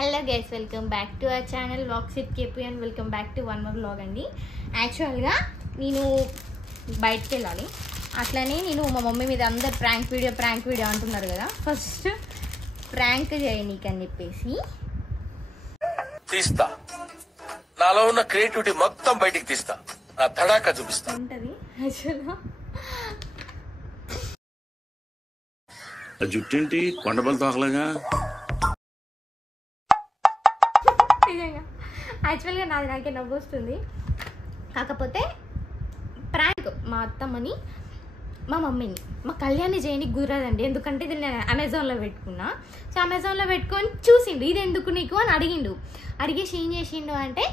Hello guys, welcome back to our channel vlogs with KP and welcome back to one more vlog అండి. యాక్చువల్గా నేను బయటకు వెళ్ళాలి, అట్లనే నేను మా మమ్మీ మీద అందరు ప్రాంక్ వీడియో అంటున్నారు కదా, ఫస్ట్ ప్రాంక్ చేయనీకని చెప్పేసి తీస్తా, నాలో ఉన్న క్రియేటివిటీ మొత్తం బయటికి తీస్తా, నా తడాక చూపిస్తా ఉంటుంది. యాక్చువల్గా జుట్టేంటి కొండబల్ తోకలాగా. యాక్చువల్గా నాకే నవ్వు వస్తుంది. కాకపోతే ప్రాంక్ మా అత్తమ్మని మా మమ్మీని మా కళ్యాణి చేయనికి కుదరదండి. ఎందుకంటే ఇది నేను అమెజాన్లో పెట్టుకున్నా. సో అమెజాన్లో పెట్టుకొని చూసిండు, ఇది ఎందుకు నీకు అని అడిగేసి ఏం చేసిండు అంటే,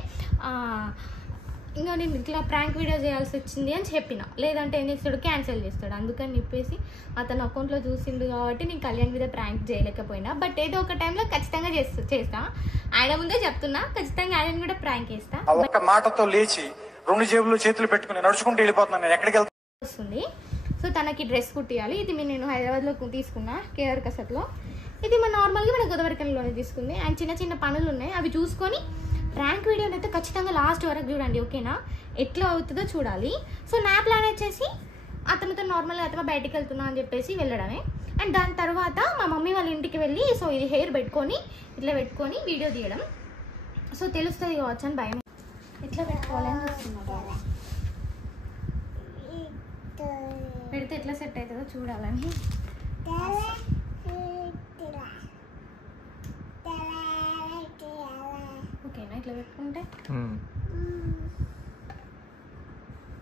ఇంకా నేను ఇట్లా ప్రాంక్ వీడియో చేయాల్సి వచ్చింది అని చెప్పిన. లేదంటే ఏం చేస్తాడు, క్యాన్సిల్ చేస్తాడు. అందుకని చెప్పేసి అతను అకౌంట్లో చూసిండు కాబట్టి నేను కళ్యాణ్ మీద ప్రాంక్ చేయలేకపోయినా, బట్ ఏదో ఒక టైంలో ఖచ్చితంగా చేస్తా. ఆయన ముందే చెప్తున్నా, ఖచ్చితంగా ఆయన కూడా ప్రాంక్ చేస్తా. ఒక మాటతో లేచి రెండు జేబులు చేతులు పెట్టుకుని నడుచుకుంటూ వెళ్ళిపోతున్నాను. నేను ఎక్కడికి వస్తుంది. సో తనకి డ్రెస్ కుట్టియాలి. ఇది నేను హైదరాబాద్లో తీసుకున్నా, కేఆర్ కసట్లో. ఇది మన నార్మల్గా మన గోదావరికల్లోనే తీసుకుంది. అండ్ చిన్న చిన్న పనులు ఉన్నాయి, అవి చూసుకొని ప్రాంక్ వీడియోని అయితే ఖచ్చితంగా లాస్ట్ వరకు చూడండి, ఓకేనా? ఎట్లా అవుతుందో చూడాలి. సో నా ప్లాన్ వచ్చేసి అతనితో నార్మల్గా అతను బయటికి వెళ్తున్నా అని చెప్పేసి వెళ్ళడమే. అండ్ దాని తర్వాత మా మమ్మీ వాళ్ళ ఇంటికి వెళ్ళి, సో ఇది హెయిర్ పెట్టుకొని ఇట్లా పెట్టుకొని వీడియో తీయడం. సో తెలుస్తుంది కావచ్చు అని భయం. ఎట్లా పెట్టుకోవాలని చూస్తున్నా, పెడితే ఎట్లా సెట్ అవుతుందో చూడాలని. ఓకేనా? ఇట్లా పెట్టుకుంటే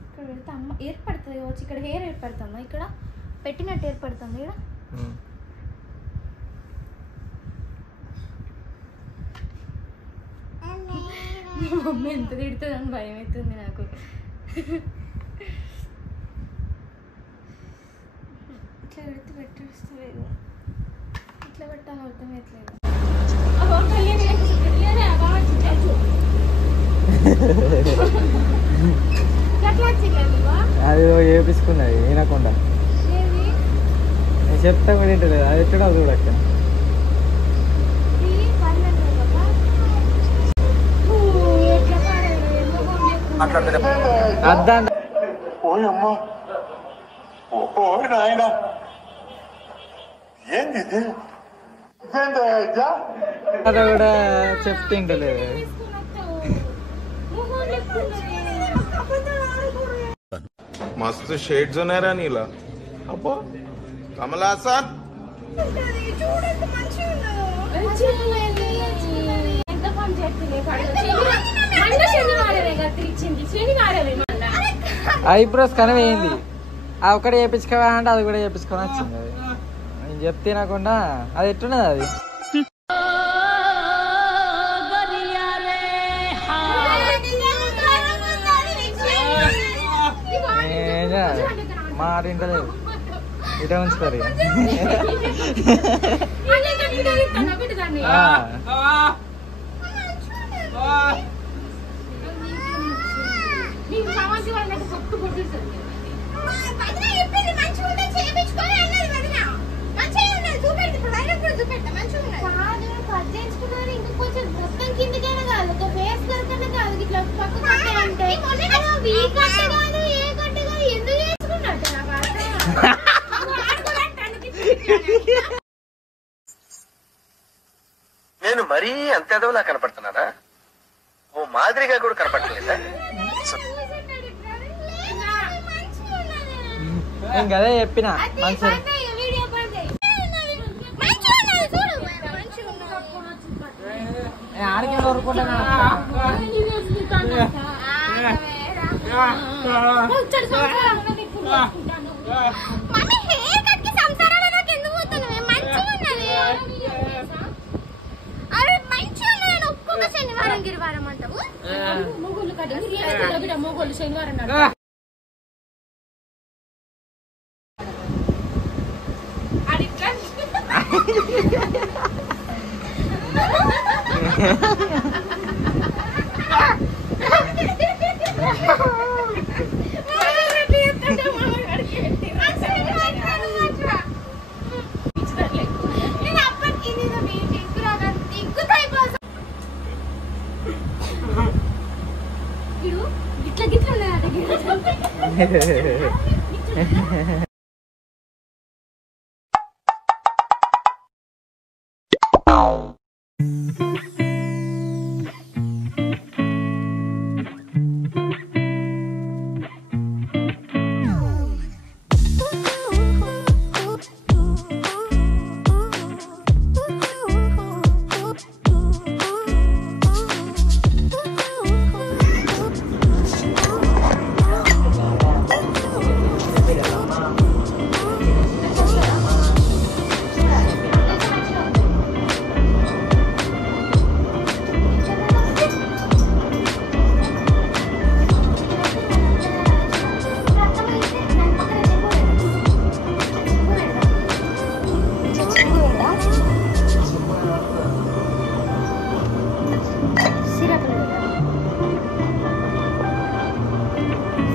ఇక్కడ పెడితే అమ్మ ఏర్పడుతుంది కావచ్చు. ఇక్కడ హెయిర్ ఏర్పడుతుందా? ఇక్కడ పెట్టినట్టు ఏర్పడుతుంది. ఇక్కడ మమ్మీ ఎంత తిడుతుంది అని భయం అవుతుంది నాకు. ఇట్లా పెడితే పెట్టేస్తలేదు, ఇట్లా పెట్టాలని అర్థమవుతలేదు. అది వేపించుకున్నది వినకుండా నేను చెప్తా కూడా ఏంటలేదు. అది ఎక్కడో చూడక్క. అద్దా అది కూడా చెప్తే ఇంటలేదు. मस्त शेड्स ఉన్నాయి రా నీలా. అబ్బో కమల్ హాసన్ ఐబ్రోస్ కనవ ఏంది, ఆ ఒక్కటి చేయించుకోవా అంటే అది కూడా చేయించుకొని వచ్చింది. అది నేను చెప్తే తినకుండా అది ఎట్టున్నది. అది మాట ఇంటలేదు, ఇటే ఉంచుతారు. నేను మరీ అంత ఎదవలా కనపడుతున్నానా? ఓ మాదిరిగా కూడా కనపడలేదా? నేను కదే చెప్పిన మంచి ఆడికి కోరుకుంటున్నా. శనివారం అంటావు శనివారం ఇడు గిట్ల గిట్ల ఉన్నాయట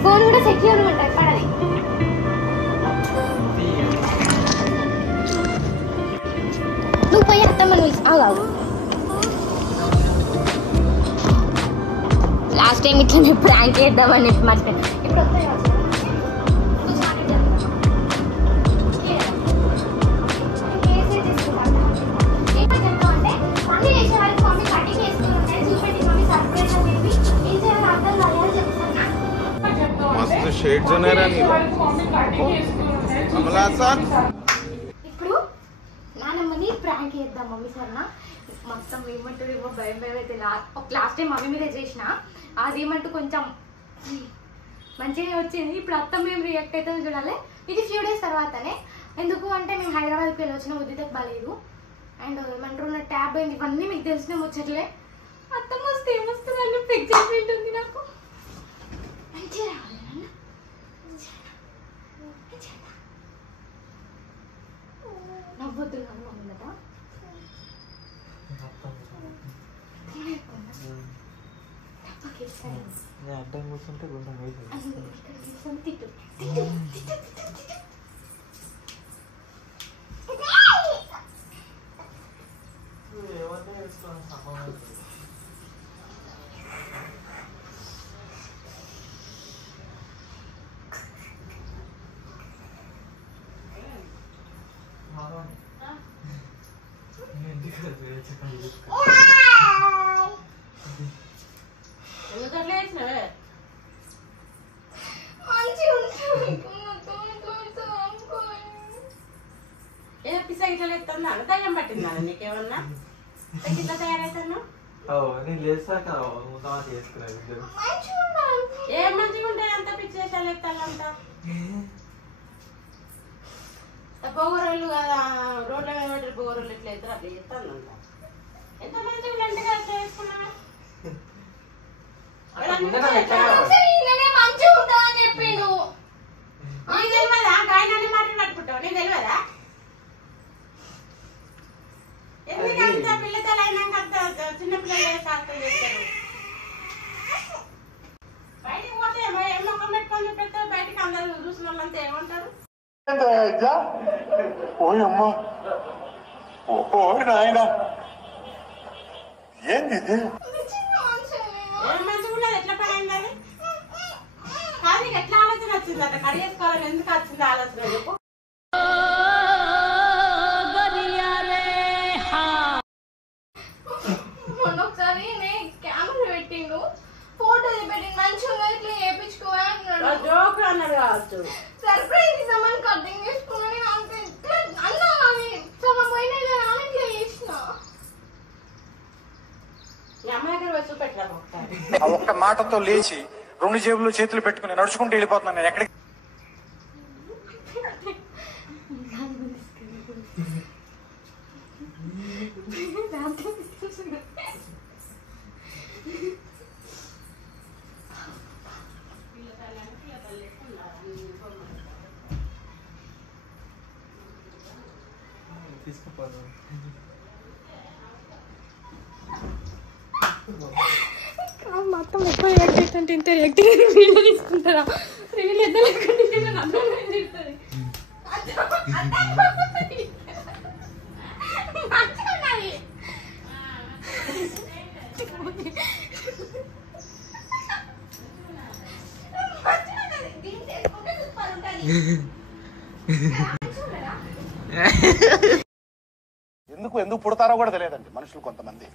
ఫోన్ కూడా సెక్యూర్ ఉంటాయి పడాలి. నువ్వు పోయి అత్తమ్మ నువ్వు ఆగావు. లాస్ట్ టైం ఇట్లా నేను ప్రాంక్ చేద్దామని చెప్పి మర్చిపోయాను. ఇప్పుడు వస్తాయి मस्त शेड्स ఉన్నారా నీలా కమలాసన్ ఇప్పుడు నానమ్మని ప్రాంక్ చేద్దాం మమ్మీ సరేనా. మొత్తం ఏమంటారు ఏమో భయం భయం అయితే లాస్ట్ టైం మమ్మీ మీదే చేసిన అది ఏమంటూ కొంచెం మంచిగా వచ్చింది. ఇప్పుడు అత్తమ్మ ఏం రియాక్ట్ అవుతుందో చూడాలి. ఇది ఫ్యూ డేస్ తర్వాతనే. ఎందుకు అంటే మేము హైదరాబాద్కి వెళ్ళి వచ్చిన ఉద్దితకు బాగాలేదు అండ్ ఏమంటారు నా ట్యాబ్ అయింది. ఇవన్నీ మీకు తెలిసిన ముచ్చట్లే. అత్తమ్మ వస్తే ఏమొస్తుంది అని ఎగ్జైట్మెంట్ ఉంది నాకు. మంచిగా రావాలి నాన్న. నవ్వొద్దు కాదు మమ్మీ కదా. అడ్డం కూర్చుంటే తిట్టు ఏదో పిసా ఇట్లా ఎత్తుందా దయ్యం పట్టిందా నీకేమన్నా ఇట్లా తయారవుతాను నేను లేసాక చేసుకున్నాను. ఏం మంచిగా ఉంటాయి అంత పిచ్చేసాలు ఎత్తాలంట. పొగరోళ్ళు కదా రోడ్ల మీద పట్టి పొగరోళ్ళు ఎట్లా ఎత్తారు అట్లా ఎత్తానంట. ఎంత మంచిగా ఇంటికి అట్లా వేసుకున్నా చెప్పిండు. తెలియదా ఆయన మాటలు పట్టుకుంటావు నేను తెలియదా. ఎందుకంత పిల్లతలు అయినాక అంత చిన్నపిల్లలు సార్థం చేస్తారు. బయటకు పోతే ఏం మొక్కం పెట్టుకొని పెడతారు. బయటకు అందరూ చూసిన వాళ్ళంతా ఏమంటారు. ఓయమ్మ ఓ నాయన ఏంది ఏం మంచిగా ఉన్నది ఎట్లా పని అయింది అది కాదు. నీకు ఎట్లా ఆలోచన వచ్చింది అట్లా కడిగేసుకోవాలని ఎందుకు వచ్చింది ఆలోచన చెప్పు. మొన్న ఒకసారి కెమెరా పెట్టిండు ఫోటో పెట్టిండు మంచిగా ఇట్లా చేయించుకోవాలి అన్నాడు. జోక్ అన్నాడు కావచ్చు. సర్ప్రైజ్ ఇద్దామని కటింగ్ చేసుకున్నాను. అంత ఇట్లా అన్నా అని చాలా పోయినా అని ఇట్లా చేసిన. మీ అమ్మ దగ్గర వచ్చి పెట్టరా ఒకసారి. ఆ ఒక్క మాటతో లేచి 2 జేబుల్లో చేతులు పెట్టుకుని నడుచుకుంటూ వెళ్ళిపోతున్నాను. నేను ఎక్కడికి తీసుకుపోదు మొత్తం ఎక్కువ రియాక్ట్ అవుతుంటే ఇంత రియాక్ట్ వీళ్ళు తీసుకుంటారా. వీళ్ళు ఎద్దు లేకుండా అర్థం తిరుగుతుంది. ఎందుకు పుడతారో కూడా తెలియదండి మనుషులు కొంతమంది.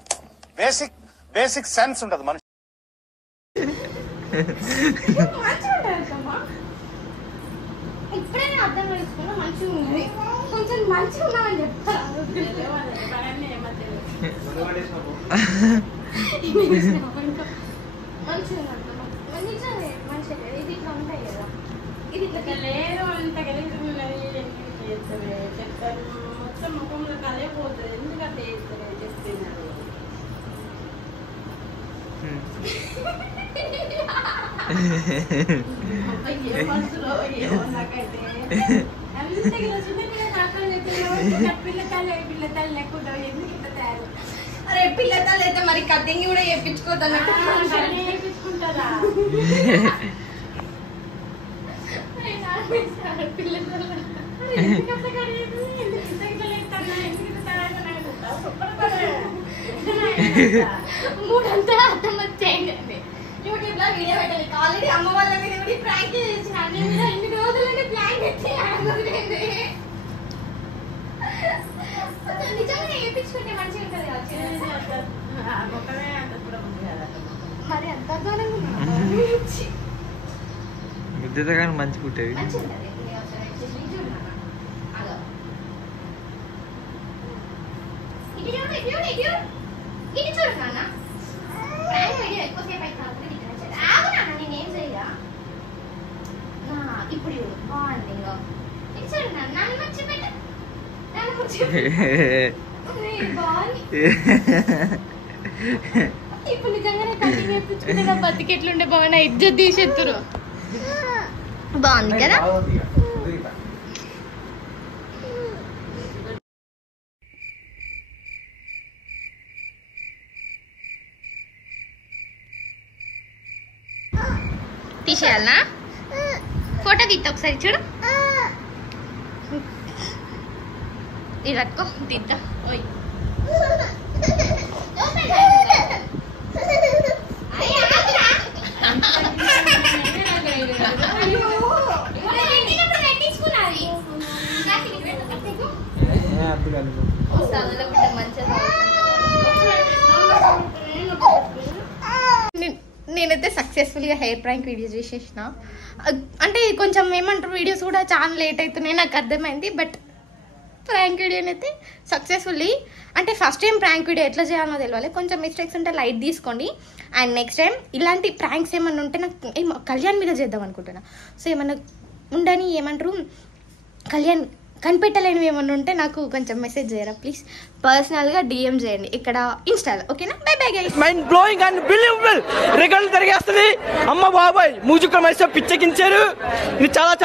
బేసిక్ సెన్స్ ఉండదు మనిషి. ఇప్పుడే అర్థం చేసుకున్నా మంచిగా ఉంది, కొంచెం మంచిగా ఉన్నామని చెప్తాను. మంచిగా ఇది ఇట్లా ఉంటాయి కదా, ఇది ఇట్లా లేదు అంత కలిసి చెప్తారు మొత్తం ముఖంలో కదే పోతుంది. ఎందుకంటే చేస్తారు చెప్తున్నారు. ఏ మనసులో ఏమో నాకైతే పిల్లతల్లి లేకుండా ఎందుకు ఇట్లా తయారు? అరే పిల్లతల్లి అయితే మరి కటింగ్ కూడా చేయించుకోతాను. చేయించుకుంటారా? మూడంతా అర్థం వచ్చేయండి. యూట్యూబ్ లో వీడియో పెట్టాలి. ఆల్రెడీ అమ్మ వాళ్ళ మీద కూడా ప్రాంక్ చేసిన ఎన్ని రోజులంటే ప్లాన్ పెట్టి నిజంగా వేయించుకుంటే మంచిగా ఉంటుంది కదా. మరి అంత ముద్దతో కానీ మంచి పుట్టేది. మంచిగా ఉంటుంది. ఇది చూడు నాన్న, ప్రాంక్ వీడియో ఎక్కువసేపు అయితే నేనేం చెయ్యా. ఇప్పుడు బాగుంది. ఇది చూడు నాన్న, నన్ను మర్చిపెట్ట బాగుంది. ఇప్పుడు నిజంగానే కటింగ్ చేయించుకుంటే నా బతికి ఎట్లుండే బాగున్నా, ఇజ్జత్ తీసేస్తురు. బాగుంది కదా. తీసేయాలనా? ఫోటో తీద్దా ఒకసారి చూడు. ఇది పట్టుకో తీద్దా. ఓయ్ నేనైతే సక్సెస్ఫుల్గా హెయిర్ ప్రాంక్ వీడియో చేసేసిన. అంటే కొంచెం ఏమంటారు, వీడియోస్ కూడా చాలా లేట్ అవుతున్నాయి నాకు అర్థమైంది. బట్ ప్రాంక్ వీడియోనైతే సక్సెస్ఫుల్లీ, అంటే ఫస్ట్ టైం ప్రాంక్ వీడియో ఎట్లా చేయాలో తెలియాలి. కొంచెం మిస్టేక్స్ ఉంటే లైట్ తీసుకోండి. అండ్ నెక్స్ట్ టైం ఇలాంటి ప్రాంక్స్ ఏమన్నా ఉంటే నాకు కళ్యాణ్ మీద చేద్దాం అనుకుంటున్నా. సో ఏమన్నా ఉండని ఏమంటారు, కళ్యాణ్ కనిపెట్టలేనివి ఏమన్నా ఉంటే నాకు కొంచెం మెసేజ్ చేయరా ప్లీజ్. పర్సనల్గా డిఎం చేయండి ఇక్కడ ఇన్స్టాలో. ఓకేనా? By bye guys. Mind blowing and believable. రికార్డులు తిరిగేస్తుంది. అమ్మ బాబాయ్, మూజుక మైసో పిచ్చెక్కించారు. ఇది చాలా